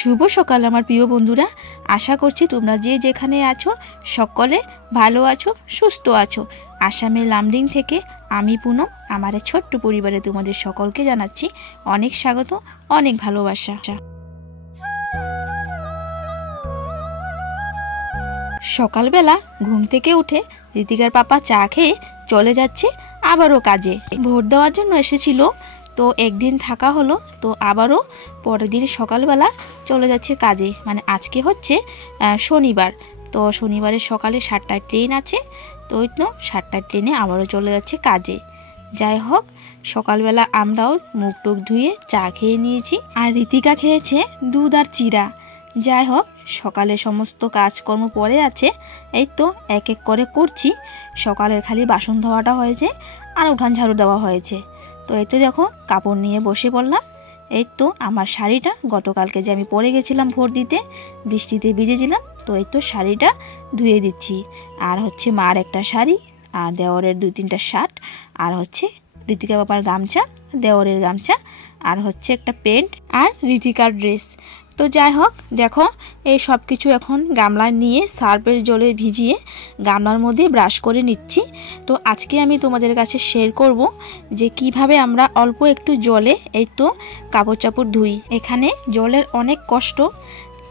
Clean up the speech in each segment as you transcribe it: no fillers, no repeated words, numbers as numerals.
শুভ সকাল আমার প্রিয় বন্ধুরা, আশা করছি তোমরা যে যেখানে আছো সকলে ভালো আছো, সুস্থ আছো। আসামের লামডিং থেকে আমি পুনম আমার ছোট্ট পরিবারে তোমাদের সকলকে জানাচ্ছি অনেক স্বাগত, অনেক ভালোবাসা। সকালবেলা ঘুম থেকে উঠে ঋতিকার পাপা চা খেয়ে চলে যাচ্ছে আবারও কাজে। ভোট দেওয়ার জন্য এসেছিল, তো একদিন থাকা হলো, তো আবারও পরের দিন সকালবেলা চলে যাচ্ছে কাজে। মানে আজকে হচ্ছে শনিবার, তো শনিবারের সকালে 7টায় ট্রেন আছে, তো ওই তো 7টার ট্রেনে আবারও চলে যাচ্ছে কাজে। যাই হোক, সকালবেলা আমরাও মুখ টুক ধুয়ে চা খেয়ে নিয়েছি, আর ঋতিকা খেয়েছে দুধ আর চিরা। যাই হোক, সকালে সমস্ত কাজকর্ম পড়ে আছে, এই তো এক এক করে করছি। সকালের খালি বাসন ধোয়াটা হয়েছে আর উঠান ঝাড়ু দেওয়া হয়েছে। তো এই তো দেখো কাপড় নিয়ে বসে পড়লাম। এই তো আমার শাড়িটা গতকালকে যে আমি পরে গেছিলাম ভোট দিতে, বৃষ্টিতে ভিজেছিলাম, তো এই তো শাড়িটা ধুয়ে দিচ্ছি। আর হচ্ছে মার একটা শাড়ি, আর দেওরের 2-3টা শার্ট, আর হচ্ছে ঋতিকা বাবার গামছা, দেওরের গামছা, আর হচ্ছে একটা প্যান্ট আর ঋতিকার ড্রেস। তো যাই হোক, দেখো এই সব কিছু এখন গামলায় নিয়ে সার্ফের জলে ভিজিয়ে গামলার মধ্যে ব্রাশ করে নিচ্ছি। তো আজকে আমি তোমাদের কাছে শেয়ার করব যে কিভাবে আমরা অল্প একটু জলে এই তো কাপড় চাপড় ধুই। এখানে জলের অনেক কষ্ট,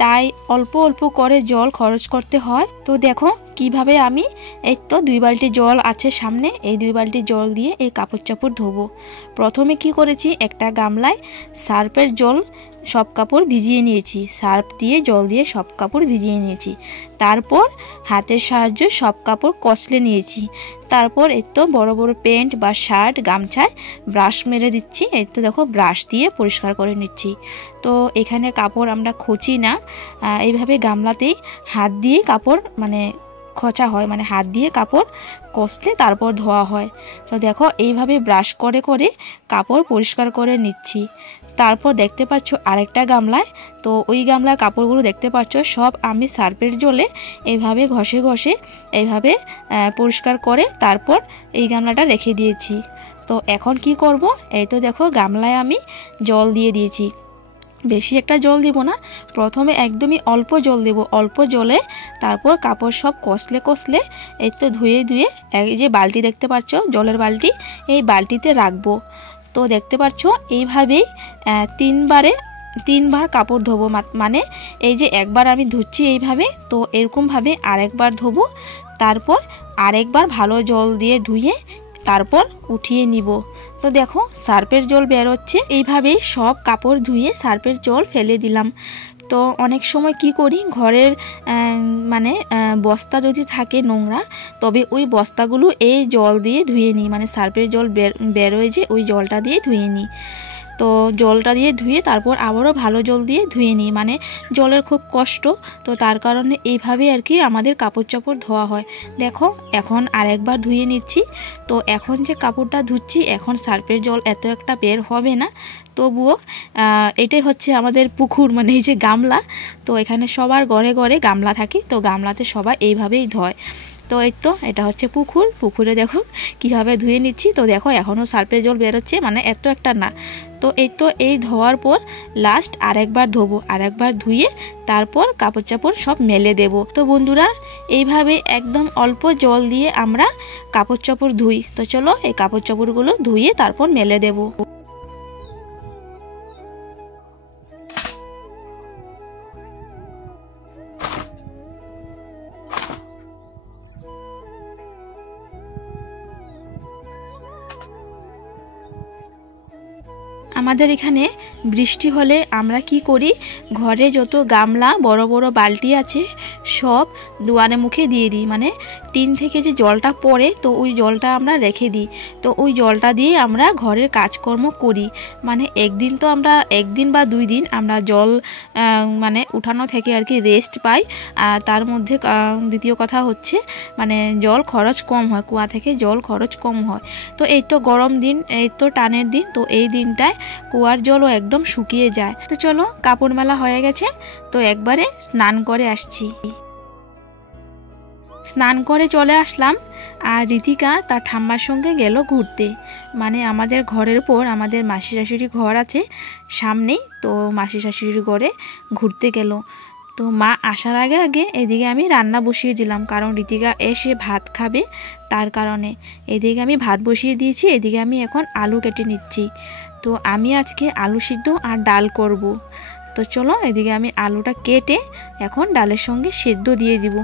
তাই অল্প অল্প করে জল খরচ করতে হয়। তো দেখো কিভাবে আমি এই তো 2 বালতি জল আছে সামনে, এই 2 বালতি জল দিয়ে এই কাপড় চাপড় ধোবো। প্রথমে কি করেছি, একটা গামলায় সার্ফের জল সব কাপড় ভিজিয়ে নিয়েছি, সার্ফ দিয়ে জল দিয়ে সব কাপড় ভিজিয়ে নিয়েছি। তারপর হাতের সাহায্যে সব কাপড় কষলে নিয়েছি। তারপর এই তো বড় বড় প্যান্ট বা শার্ট গামছায় ব্রাশ মেরে দিচ্ছি। এই তো দেখো ব্রাশ দিয়ে পরিষ্কার করে নিচ্ছি। তো এখানে কাপড় আমরা খোঁচি না, এইভাবে গামলাতেই হাত দিয়ে কাপড় মানে খোঁচা হয়, মানে হাত দিয়ে কাপড় কষলে তারপর ধোয়া হয়। তো দেখো এইভাবে ব্রাশ করে করে কাপড় পরিষ্কার করে নিচ্ছি। তারপর দেখতে পাচ্ছ আরেকটা গামলায়, তো ওই গামলার কাপড়গুলো দেখতে পাচ্ছ সব আমি সার্ফের জলে এইভাবে ঘষে ঘষে এইভাবে পরিষ্কার করে তারপর এই গামলাটা রেখে দিয়েছি। তো এখন কি করব, এই তো দেখো গামলায় আমি জল দিয়ে দিয়েছি। বেশি একটা জল দেব না, প্রথমে একদমই অল্প জল দেব। অল্প জলে তারপর কাপড় সব কষলে কষলে এই তো ধুয়ে ধুয়ে এই যে বালতি দেখতে পাচ্ছ জলের বালতি, এই বালতিতে রাখবো। তো দেখতে পাচ্ছ এইভাবেই 3বার কাপড় ধোবো। মানে এই যে একবার আমি ধুচ্ছি এইভাবে, তো এরকমভাবে আরেকবার ধোবো, তারপর আরেকবার ভালো জল দিয়ে ধুয়ে তারপর উঠিয়ে নিব। তো দেখো সার্ফের জল বেরোচ্ছে, এইভাবেই সব কাপড় ধুয়ে সার্ফের জল ফেলে দিলাম। তো অনেক সময় কি করি, ঘরের মানে বস্তা যদি থাকে নোংরা, তবে ওই বস্তাগুলো এই জল দিয়ে ধুয়ে নিই, মানে সার্ফের জল বেরোয় যে ওই জলটা দিয়ে ধুয়ে নিই। তো জলটা দিয়ে ধুয়ে তারপর আবারও ভালো জল দিয়ে ধুয়ে নিই, মানে জলের খুব কষ্ট, তো তার কারণে এইভাবে আর কি আমাদের কাপড় চাপড় ধোয়া হয়। দেখো এখন আরেকবার ধুয়ে নিচ্ছি। তো এখন যে কাপড়টা ধুচ্ছি, এখন সার্ফের জল এত একটা বের হবে না, তবুও এটাই হচ্ছে আমাদের পুকুর, মানে এই যে গামলা। তো এখানে সবার ঘরে ঘরে গামলা থাকে, তো গামলাতে সবাই এইভাবেই ধোয়। তো এই তো এটা হচ্ছে পুকুর, পুকুরে দেখো কিভাবে ধুয়ে নিচ্ছি। তো দেখো এখনও সার্ফের জল বেরোচ্ছে, মানে এত একটা না। তো এই তো এই ধোয়ার পর লাস্ট আরেকবার ধোবো, আরেকবার ধুয়ে তারপর কাপড় চাপড় সব মেলে দেব। তো বন্ধুরা এইভাবে একদম অল্প জল দিয়ে আমরা কাপড় চাপড় ধুই। তো চলো এই কাপড় চাপড়গুলো ধুয়ে তারপর মেলে দেব। আমাদের এখানে বৃষ্টি হলে আমরা কি করি, ঘরে যত গামলা বড় বড় বালতি আছে সব দুয়ারে মুখে দিয়ে দিই। মানে টিন থেকে যে জলটা পড়ে, তো ওই জলটা আমরা রেখে দিই। তো ওই জলটা দিয়ে আমরা ঘরের কাজকর্ম করি। মানে একদিন বা 2 দিন আমরা জল মানে উঠানো থেকে আর কি রেস্ট পাই। তার মধ্যে দ্বিতীয় কথা হচ্ছে মানে জল খরচ কম হয়, কুয়া থেকে জল খরচ কম হয়। তো এই তো গরম দিন, এই তো টানের দিন, তো এই দিনটায় কুয়ার জলও একদম শুকিয়ে যায়। তো চলো কাপড় মেলা হয়ে গেছে, তো একবারে স্নান করে আসছি। স্নান করে চলে আসলাম। আর ঋতিকা তার ঠাম্মার সঙ্গে গেল ঘুরতে, মানে আমাদের ঘরের পর আমাদের মাসি শাশুড়ি ঘর আছে সামনেই, তো মাসি শাশুড়ির ঘরে ঘুরতে গেল। তো মা আসার আগে আগে এদিকে আমি রান্না বসিয়ে দিলাম, কারণ ঋতিকা এসে ভাত খাবে তার কারণে। এদিকে আমি ভাত বসিয়ে দিয়েছি, এদিকে আমি এখন আলু কেটে নিচ্ছি। তো আমি আজকে আলু সিদ্ধ আর ডাল করব। তো চলো এদিকে আমি আলুটা কেটে এখন ডালের সঙ্গে সিদ্ধ দিয়ে দিব।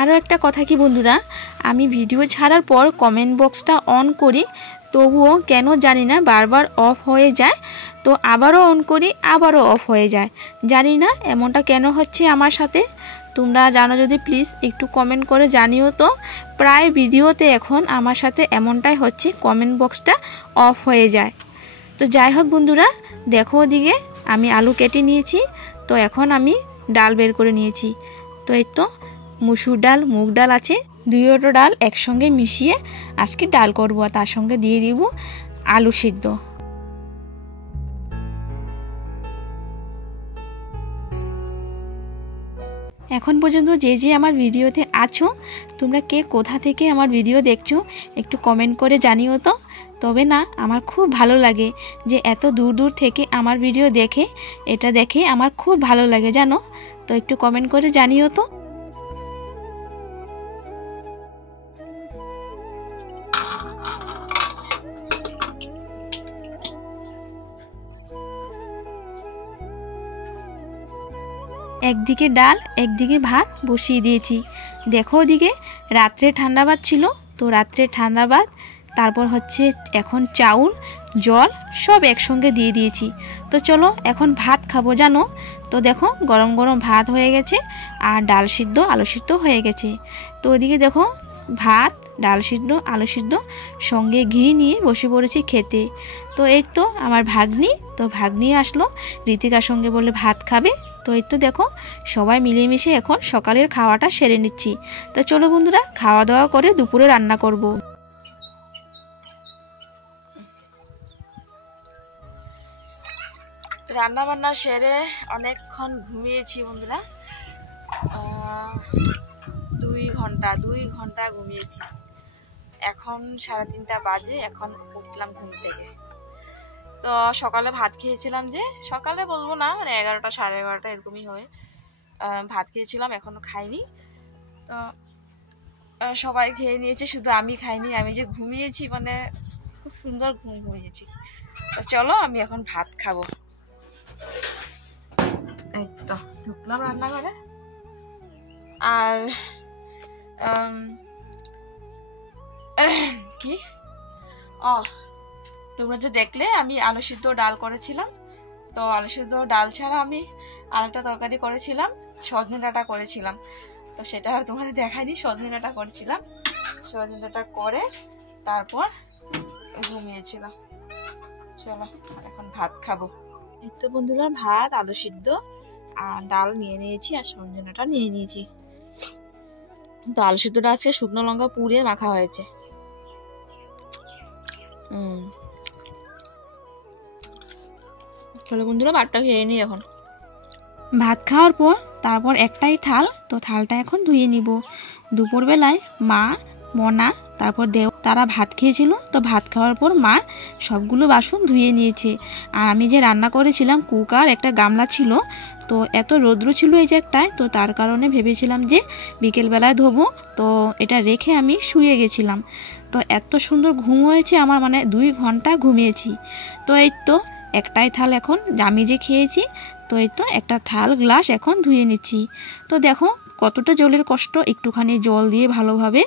আরও একটা কথা কি বন্ধুরা, আমি ভিডিও ছাড়ার পর কমেন্ট বক্সটা অন করি, তবুও কেন জানি না বারবার অফ হয়ে যায়। তো আবারও অন করি, আবারও অফ হয়ে যায়, জানি না এমনটা কেন হচ্ছে আমার সাথে। তোমরা জানো যদি প্লিজ একটু কমেন্ট করে জানিও তো। প্রায় ভিডিওতে এখন আমার সাথে এমনটাই হচ্ছে, কমেন্ট বক্সটা অফ হয়ে যায়। তো যাই হোক বন্ধুরা, দেখো ওদিকে আমি আলু কেটে নিয়েছি। তো এখন আমি ডাল বের করে নিয়েছি। তো এই তো মুসুর ডাল, মুগ ডাল আছে, দুইটো ডাল একসঙ্গে মিশিয়ে আজকে ডাল করব। আর তার সঙ্গে দিয়ে দিব আলু সিদ্ধ। এখন পর্যন্ত যে যে আমার ভিডিওতে আছো, তোমরা কে কোথা থেকে আমার ভিডিও দেখছো একটু কমেন্ট করে জানিও তো। তবে না আমার খুব ভালো লাগে যে এত দূর দূর থেকে আমার ভিডিও দেখে, এটা দেখে আমার খুব ভালো লাগে জানো। তো একটু কমেন্ট করে জানিও তো। একদিকে ডাল একদিকে ভাত বসিয়ে দিয়েছি। দেখো ওদিকে রাত্রে ঠান্ডা ভাত ছিল, তো রাত্রে ঠান্ডা ভাত, তারপর হচ্ছে এখন চাউল জল সব একসঙ্গে দিয়ে দিয়েছি। তো চলো এখন ভাত খাবো জানো। তো দেখো গরম গরম ভাত হয়ে গেছে আর ডাল সিদ্ধ আলু সিদ্ধ হয়ে গেছে। তো ওদিকে দেখো ভাত ডাল সিদ্ধ আলু সিদ্ধ সঙ্গে ঘি নিয়ে বসে পড়েছি খেতে। তো এই তো আমার ভাগ্নি, তো ভাগ্নি আসলো ঋতিকার সঙ্গে বলে ভাত খাবে। তো এই তো দেখো সবাই মিলেমিশে এখন সকালের খাওয়াটা সেরে নিচ্ছি। তো চলো বন্ধুরা খাওয়া দাওয়া করে দুপুরে রান্না করব। রান্না বান্না সেরে অনেকক্ষণ ঘুমিয়েছি বন্ধুরা, 2 ঘন্টা ঘুমিয়েছি। এখন 3:30 বাজে, এখন উঠলাম ঘুম থেকে। তো সকালে ভাত খেয়েছিলাম, যে সকালে বলবো না, মানে 11টা 11:30 এরকমই হয়। ভাত খেয়েছিলাম, এখনো খাইনি। তো সবাই খেয়ে নিয়েছে, শুধু আমি খাইনি। আমি যে ঘুমিয়েছি, মানে খুব সুন্দর ঘুমিয়েছি। তো চলো আমি এখন ভাত খাবো। এই তো ঢুকলাম রান্নাঘরে। আর কি তোমরা যে দেখলে আমি আলু সিদ্ধ ডাল করেছিলাম। তো আলু সিদ্ধ ডাল ছাড়া আমি আরেকটা তরকারি করেছিলাম, সজনে ডাঁটা করেছিলাম। তো সেটা আর তোমাদের দেখাইনি, সজনে ডাঁটা করেছিলাম। সজনে ডাঁটা করে তারপর ঘুমিয়েছিলাম। চলো এখন ভাত খাবো। এই তো বন্ধুরা ভাত আলু সিদ্ধ আর ডাল নিয়ে নিয়েছি, আর সজনে ডাঁটা নিয়ে নিয়েছি। তো আলু সিদ্ধটা আজকে শুকনো লঙ্কা পুড়িয়ে মাখা হয়েছে। চলো বন্ধুরা ভাতটা খেয়ে নিই এখন। ভাত খাওয়ার পর তারপর একটাই থাল, তো থালটা এখন ধুয়ে নিব। দুপুরবেলায় মা মনা তারপর দেও তারা ভাত খেয়েছিল। তো ভাত খাওয়ার পর মা সবগুলো বাসন ধুয়ে নিয়েছে। আর আমি যে রান্না করেছিলাম কুকার একটা গামলা ছিল, তো এত রৌদ্র ছিল এই জায়গাটায়, তো তার কারণে ভেবেছিলাম যে বিকেলবেলায় ধোবো। তো এটা রেখে আমি শুয়ে গেছিলাম। তো এত সুন্দর ঘুম হয়েছে আমার, মানে 2 ঘন্টা ঘুমিয়েছি। তো এই তো একটাই থাল এখন আমি যে খেয়েছি, তো এই তো একটা থাল গ্লাস এখন ধুয়ে নিচ্ছি। তো দেখো কতটা জলের কষ্ট, একটুখানি জল দিয়ে ভালোভাবে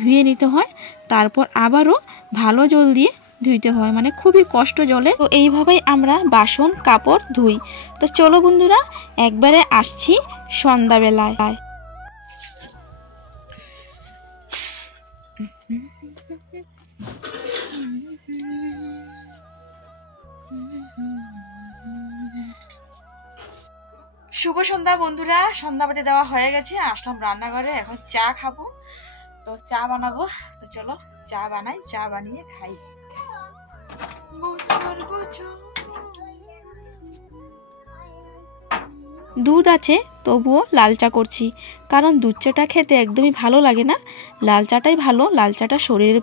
ধুয়ে নিতে হয়, তারপর আবারও ভালো জল দিয়ে ধুইতে হয়, মানে খুবই কষ্ট জলে। তো এইভাবেই আমরা বাসন কাপড় ধুই। তো চলো বন্ধুরা একবারে আসছি সন্ধ্যাবেলায়। শুভ সন্ধ্যা বন্ধুরা, সন্ধ্যাবাতি দেওয়া হয়ে গেছে, আসলাম রান্নাঘরে, এখন চা খাবো। তো চা বানাবো, তো চলো চা বানাই, চা বানিয়ে খাই। দুধ আছে তবুও লাল চা করছি, কারণ দুধ চাটা খেতে একদমই ভালো লাগে না। লাল চাটাই ভালো, লাল চাটা শরীরের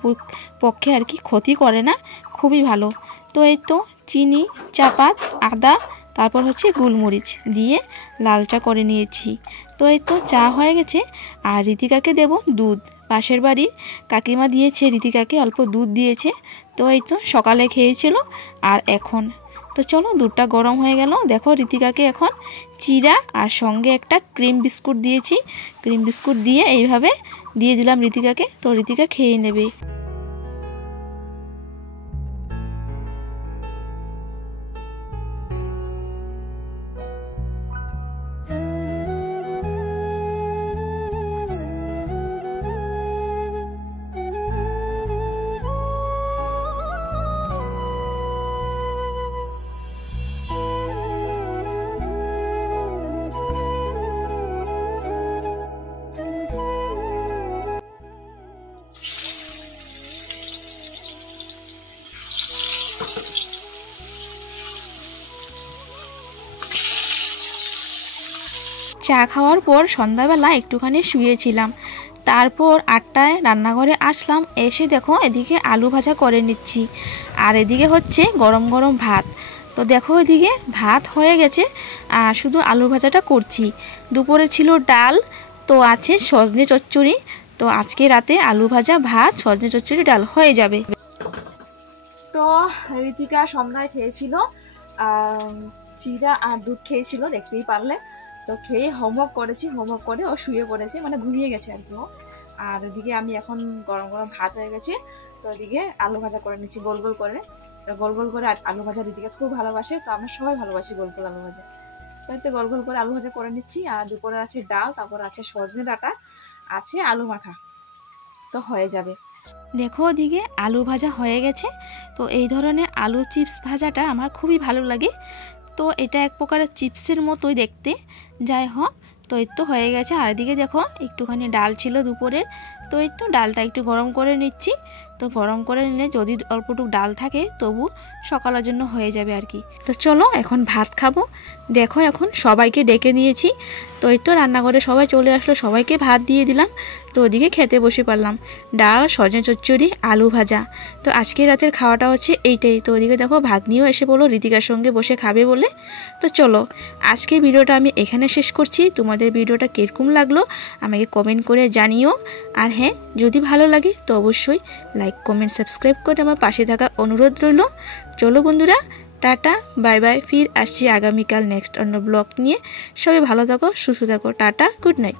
পক্ষে আর কি ক্ষতি করে না, খুবই ভালো। তো এই তো চিনি, চাপাত, আদা, তারপর হচ্ছে গোলমরিচ দিয়ে লাল চা করে নিয়েছি। তো এই তো চা হয়ে গেছে। আর ঋতিকাকে দেব দুধ, পাশের বাড়ির কাকিমা দিয়েছে, ঋতিকাকে অল্প দুধ দিয়েছে। তো এই তো সকালে খেয়েছিল আর এখন তো চলো দুধটা গরম হয়ে গেল। দেখো ঋতিকাকে এখন চিড়া আর সঙ্গে একটা ক্রিম বিস্কুট দিয়েছি, ক্রিম বিস্কুট দিয়ে এইভাবে দিয়ে দিলাম ঋতিকাকে। তো ঋতিকা খেয়ে নেবে। চা খাওয়ার পর সন্ধ্যাবেলা একটুখানি শুয়েছিলাম, তারপর 8টায় রান্নাঘরে আসলাম। এসে দেখো এদিকে আলু ভাজা করে নিচ্ছি, আর এদিকে হচ্ছে গরম গরম ভাত। তো দেখো এদিকে ভাত হয়ে গেছে আর শুধু আলু ভাজাটা করছি। দুপুরে ছিল ডাল, তো আছে সজনে চচ্চড়ি। তো আজকে রাতে আলু ভাজা, ভাত, সজনে চচ্চড়ি, ডাল হয়ে যাবে। তো ঋতিকা সন্ধ্যায় খেয়েছিল চিড়া আর দুধ খেয়েছিল, দেখতেই পারলে। তো খেয়ে হোমওয়ার্ক করেছি, হোমওয়ার্ক করে ও শুয়ে পড়েছে, মানে ঘুমিয়ে গেছে আর কি ও। আর এদিকে আমি এখন গরম গরম ভাত হয়ে গেছে, তো এদিকে আলু ভাজা করে নিচ্ছি গোল গোল করে। তো গোল গোল করে আলু ভাজা ঋতিকা খুব ভালোবাসে, তো আমরা সবাই ভালোবাসি গোল গোল আলু ভাজা। তো একটু গোল গোল করে আলু ভাজা করে নিচ্ছি। আর দুপুরে আছে ডাল, তারপর আছে সজনে ডাঁটা, আছে আলু মাখা, তো হয়ে যাবে। দেখো ওদিকে আলু ভাজা হয়ে গেছে। তো এই ধরনের আলু চিপস ভাজাটা আমার খুবই ভালো লাগে। তো এটা এক প্রকারের চিপসের মতোই দেখতে, যাই হোক। তো এই তো হয়ে গেছে। আর এদিকে দেখো একটুখানি ডাল ছিল দুপুরের, তো এই তো ডালটা একটু গরম করে নিচ্ছি। তো গরম করে নিলে যদি অল্পটুকু ডাল থাকে তবু সকালের জন্য হয়ে যাবে আর কি। তো চলো এখন ভাত খাবো। দেখো এখন সবাইকে ডেকে নিয়েছি। তো এই তো রান্নাঘরে সবাই চলে আসলো, সবাইকে ভাত দিয়ে দিলাম। তো ওদিকে খেতে বসে পারলাম, ডাল, সজনে চচ্চড়ি, আলু ভাজা। তো আজকে রাতের খাওয়াটা হচ্ছে এইটাই। তো ওদিকে দেখো ভাগ্নিও এসে বললো ঋতিকার সঙ্গে বসে খাবে বলে। তো চলো আজকে ভিডিওটা আমি এখানে শেষ করছি। তোমাদের ভিডিওটা কীরকম লাগলো আমাকে কমেন্ট করে জানিও। আর হ্যাঁ, যদি ভালো লাগে তো অবশ্যই লাইক, কমেন্ট, সাবস্ক্রাইব করে আমার পাশে থাকা অনুরোধ রইল। চলো বন্ধুরা, টাটা, বাই বাই। ফির আসছি আগামীকাল নেক্সট অন্য ব্লগ নিয়ে। সবাই ভালো থাকো, সুস্থ থাকো। Tata, good night.